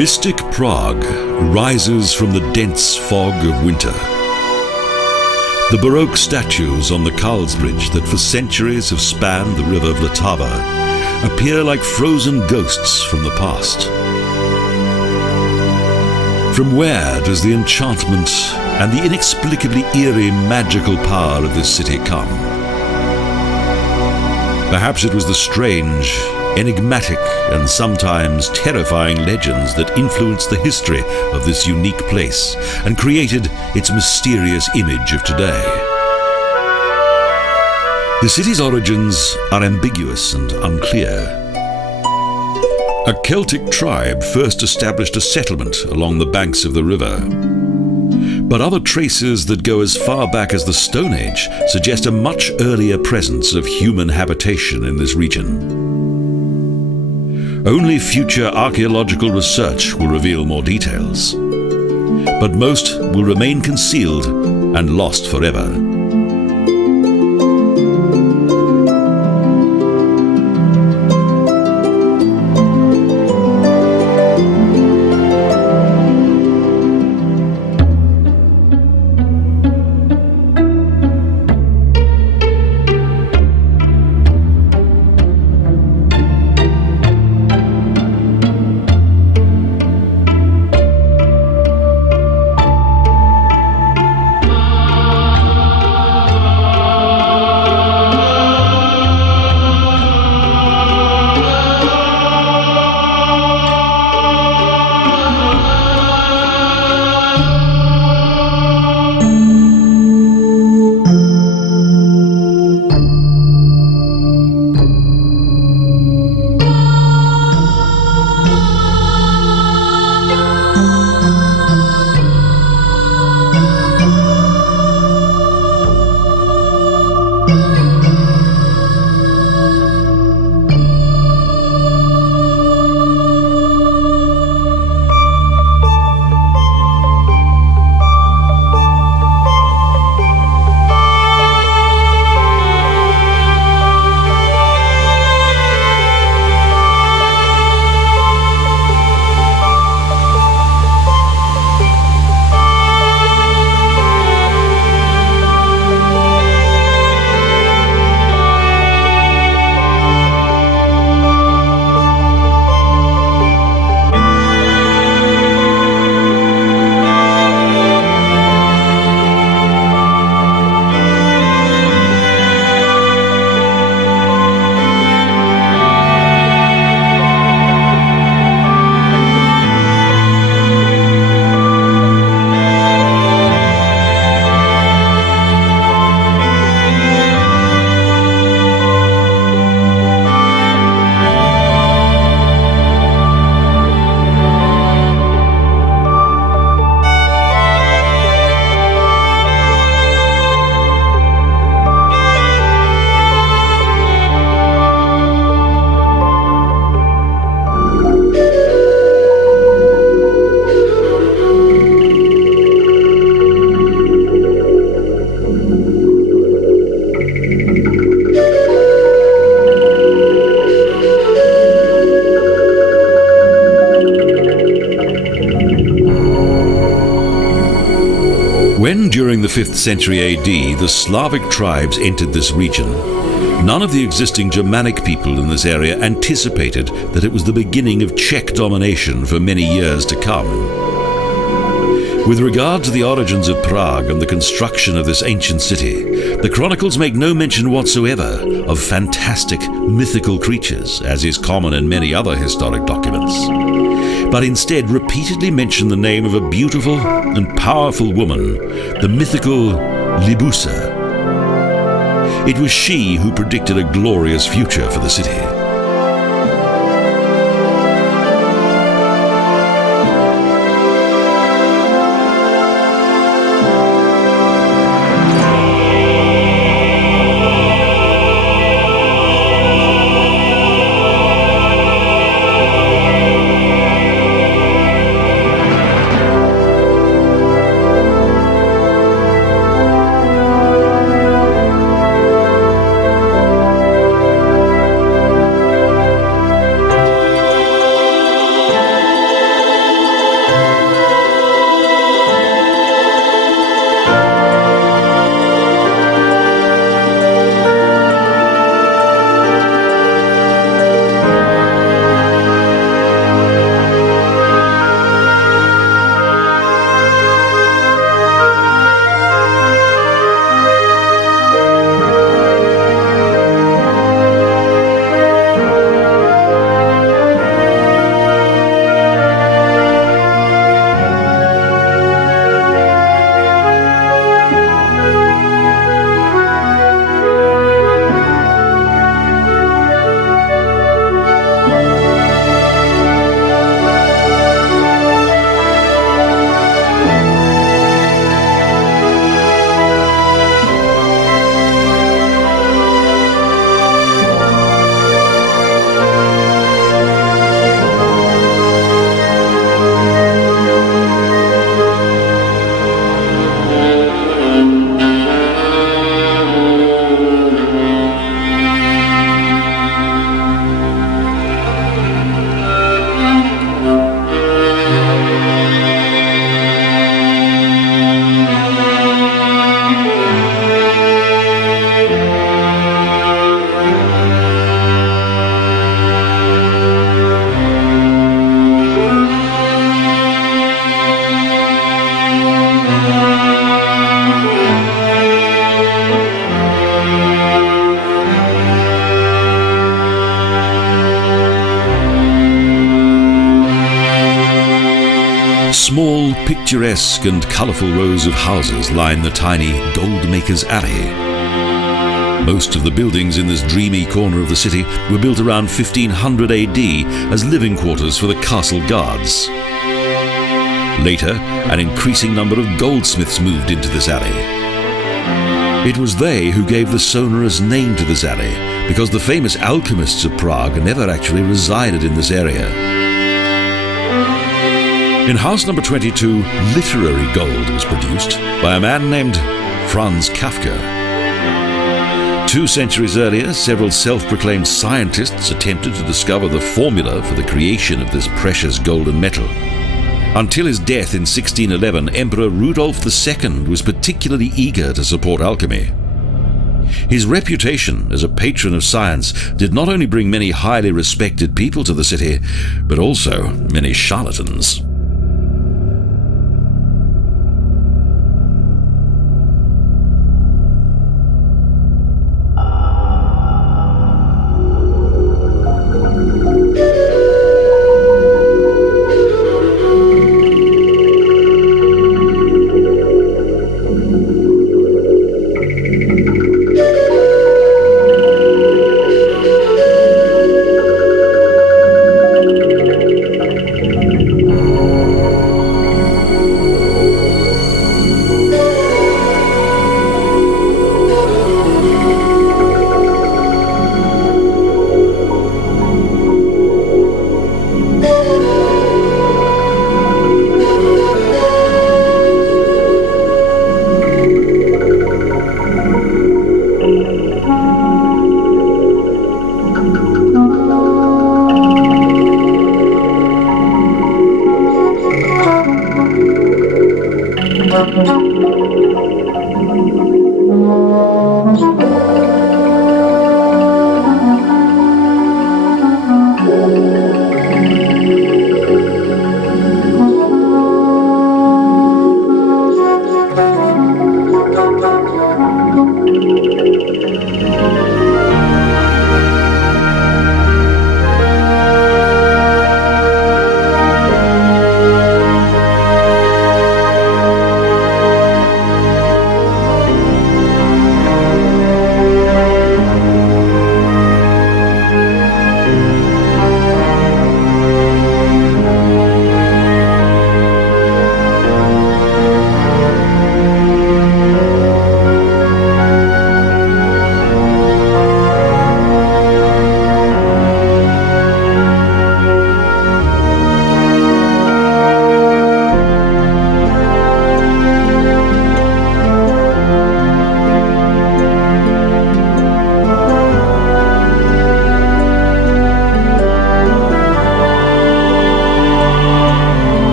Mystic Prague rises from the dense fog of winter. The Baroque statues on the Karlsbridge that for centuries have spanned the river Vltava appear like frozen ghosts from the past. From where does the enchantment and the inexplicably eerie magical power of this city come? Perhaps it was the strange, enigmatic and sometimes terrifying legends that influenced the history of this unique place and created its mysterious image of today. The city's origins are ambiguous and unclear. A Celtic tribe first established a settlement along the banks of the river. But other traces that go as far back as the Stone Age suggest a much earlier presence of human habitation in this region. Only future archaeological research will reveal more details, but most will remain concealed and lost forever. When, during the 5th century AD, the Slavic tribes entered this region, none of the existing Germanic people in this area anticipated that it was the beginning of Czech domination for many years to come. With regard to the origins of Prague and the construction of this ancient city, the chronicles make no mention whatsoever of fantastic, mythical creatures, as is common in many other historic documents, but instead repeatedly mention the name of a beautiful and powerful woman, the mythical Libussa. It was she who predicted a glorious future for the city. Small, picturesque and colourful rows of houses line the tiny Goldmakers' Alley. Most of the buildings in this dreamy corner of the city were built around 1500 AD as living quarters for the castle guards. Later, an increasing number of goldsmiths moved into this alley. It was they who gave the sonorous name to this alley, because the famous alchemists of Prague never actually resided in this area. In house number 22, literary gold was produced by a man named Franz Kafka. 2 centuries earlier, several self-proclaimed scientists attempted to discover the formula for the creation of this precious golden metal. Until his death in 1611, Emperor Rudolph II was particularly eager to support alchemy. His reputation as a patron of science did not only bring many highly respected people to the city, but also many charlatans.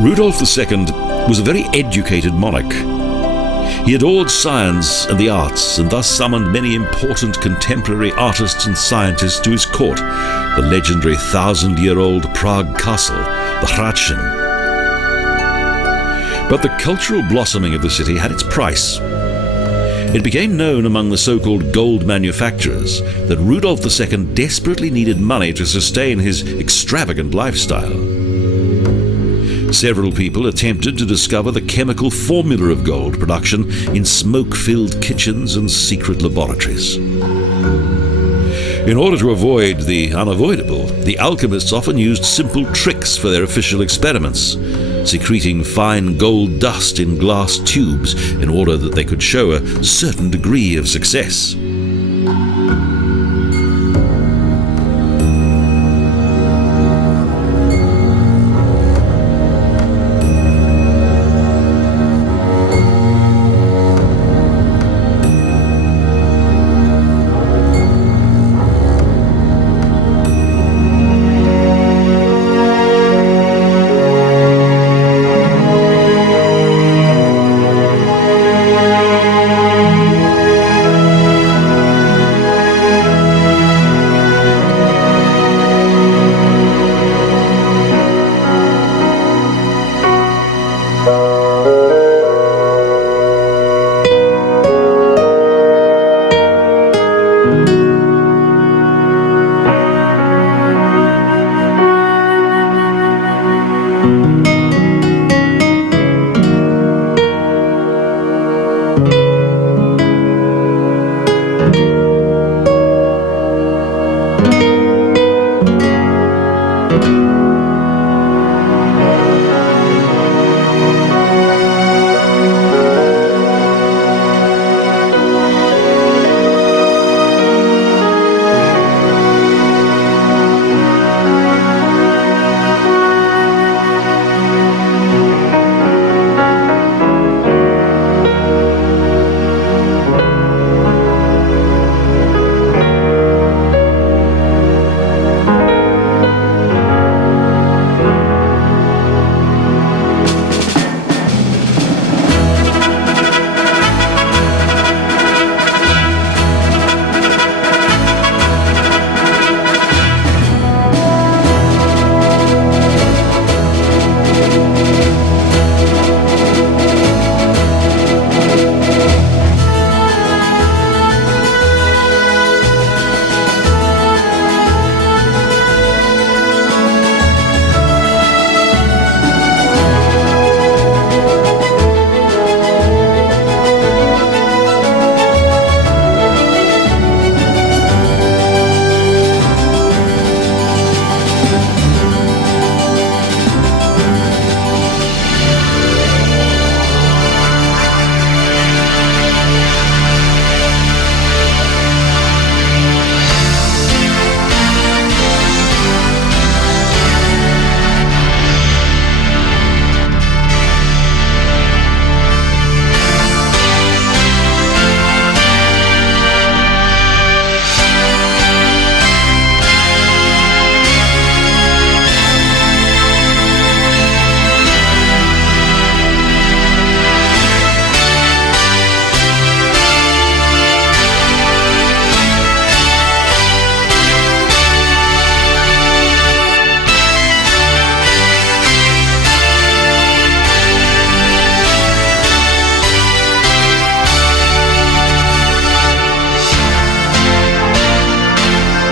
Rudolph II was a very educated monarch. He adored science and the arts, and thus summoned many important contemporary artists and scientists to his court, the legendary 1,000-year-old Prague castle, the Hradčany. But the cultural blossoming of the city had its price. It became known among the so-called gold manufacturers that Rudolph II desperately needed money to sustain his extravagant lifestyle. Several people attempted to discover the chemical formula of gold production in smoke-filled kitchens and secret laboratories. In order to avoid the unavoidable, the alchemists often used simple tricks for their official experiments, secreting fine gold dust in glass tubes in order that they could show a certain degree of success.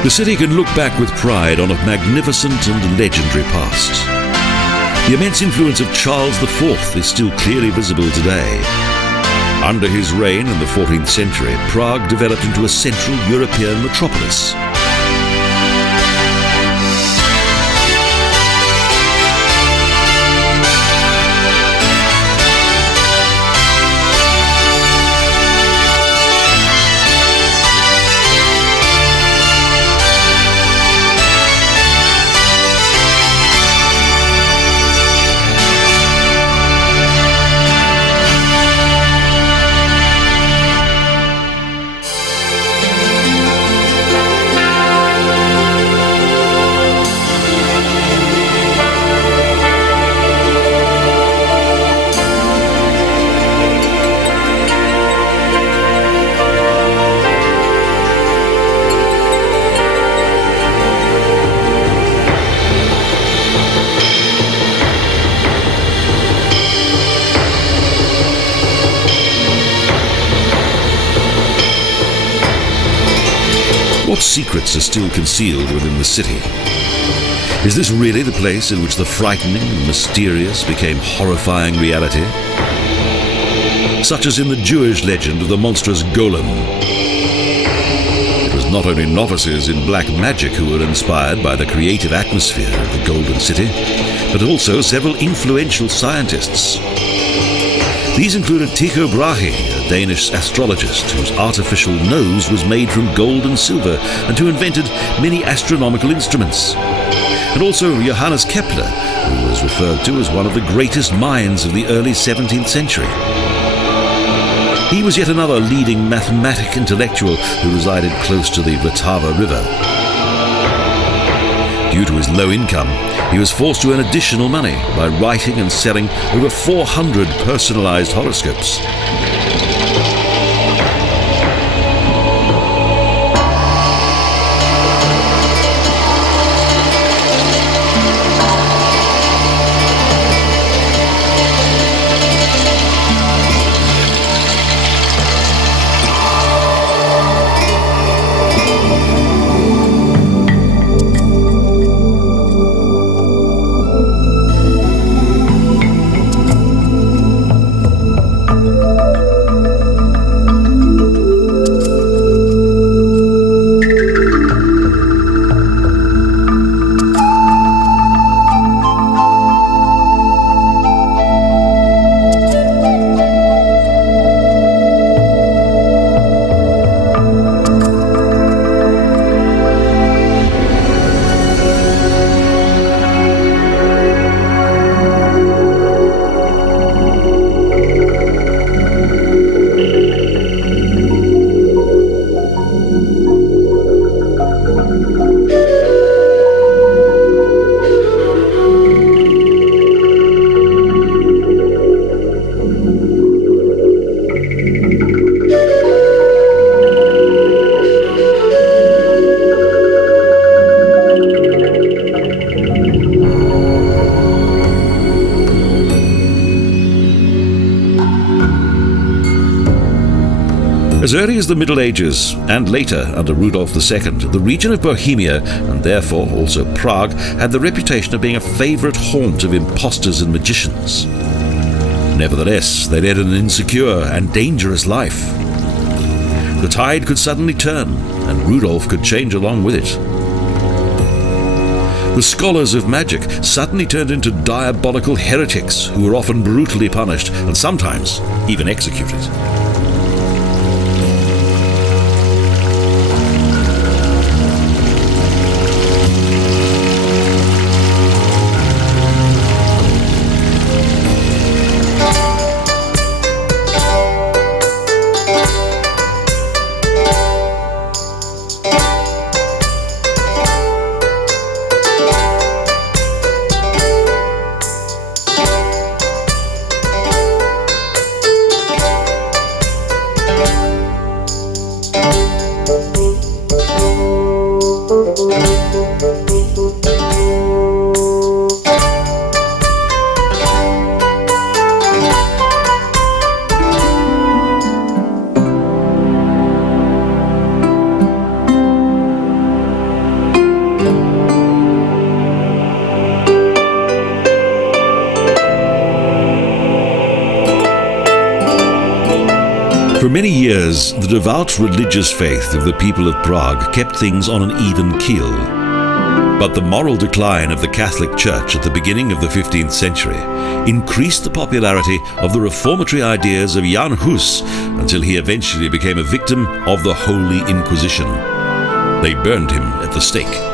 The city can look back with pride on a magnificent and legendary past. The immense influence of Charles IV is still clearly visible today. Under his reign in the 14th century, Prague developed into a Central European metropolis. What secrets are still concealed within the city? Is this really the place in which the frightening and mysterious became horrifying reality? Such as in the Jewish legend of the monstrous golem. It was not only novices in black magic who were inspired by the creative atmosphere of the Golden City, but also several influential scientists. These included Tycho Brahe, a Danish astrologist whose artificial nose was made from gold and silver and who invented many astronomical instruments. And also Johannes Kepler, who was referred to as one of the greatest minds of the early 17th century. He was yet another leading mathematic intellectual who resided close to the Vltava River. Due to his low income, he was forced to earn additional money by writing and selling over 400 personalized horoscopes. As early as the Middle Ages, and later under Rudolph II, the region of Bohemia, and therefore also Prague, had the reputation of being a favourite haunt of impostors and magicians. Nevertheless, they led an insecure and dangerous life. The tide could suddenly turn, and Rudolph could change along with it. The scholars of magic suddenly turned into diabolical heretics who were often brutally punished and sometimes even executed. For many years, the devout religious faith of the people of Prague kept things on an even keel. But the moral decline of the Catholic Church at the beginning of the 15th century increased the popularity of the reformatory ideas of Jan Hus until he eventually became a victim of the Holy Inquisition. They burned him at the stake.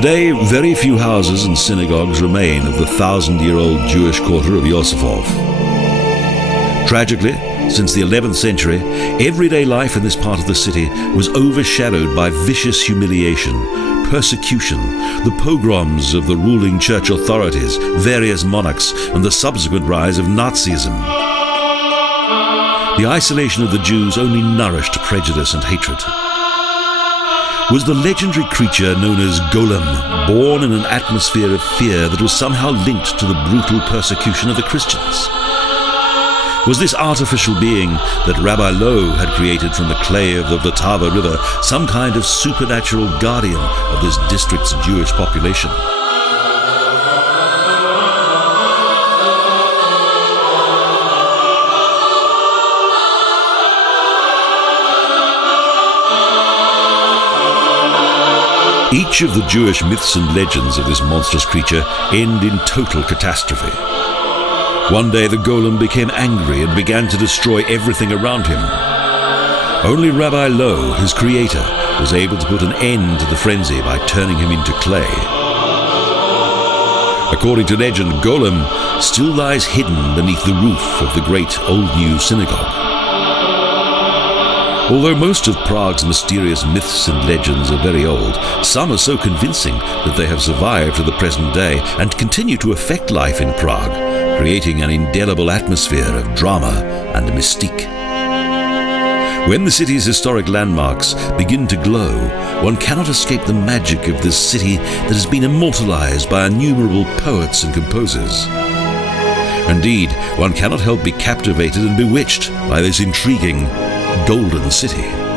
Today, very few houses and synagogues remain of the 1,000-year-old Jewish quarter of Yosifov. Tragically, since the 11th century, everyday life in this part of the city was overshadowed by vicious humiliation, persecution, the pogroms of the ruling church authorities, various monarchs, and the subsequent rise of Nazism. The isolation of the Jews only nourished prejudice and hatred. Was the legendary creature known as Golem born in an atmosphere of fear that was somehow linked to the brutal persecution of the Christians? Was this artificial being that Rabbi Lowe had created from the clay of the Vltava River some kind of supernatural guardian of this district's Jewish population? Each of the Jewish myths and legends of this monstrous creature end in total catastrophe. One day the golem became angry and began to destroy everything around him. Only Rabbi Lowe, his creator, was able to put an end to the frenzy by turning him into clay. According to legend, Golem still lies hidden beneath the roof of the great Old New Synagogue. Although most of Prague's mysterious myths and legends are very old, some are so convincing that they have survived to the present day and continue to affect life in Prague, creating an indelible atmosphere of drama and mystique. When the city's historic landmarks begin to glow, one cannot escape the magic of this city that has been immortalized by innumerable poets and composers. Indeed, one cannot help be captivated and bewitched by this intriguing Golden City.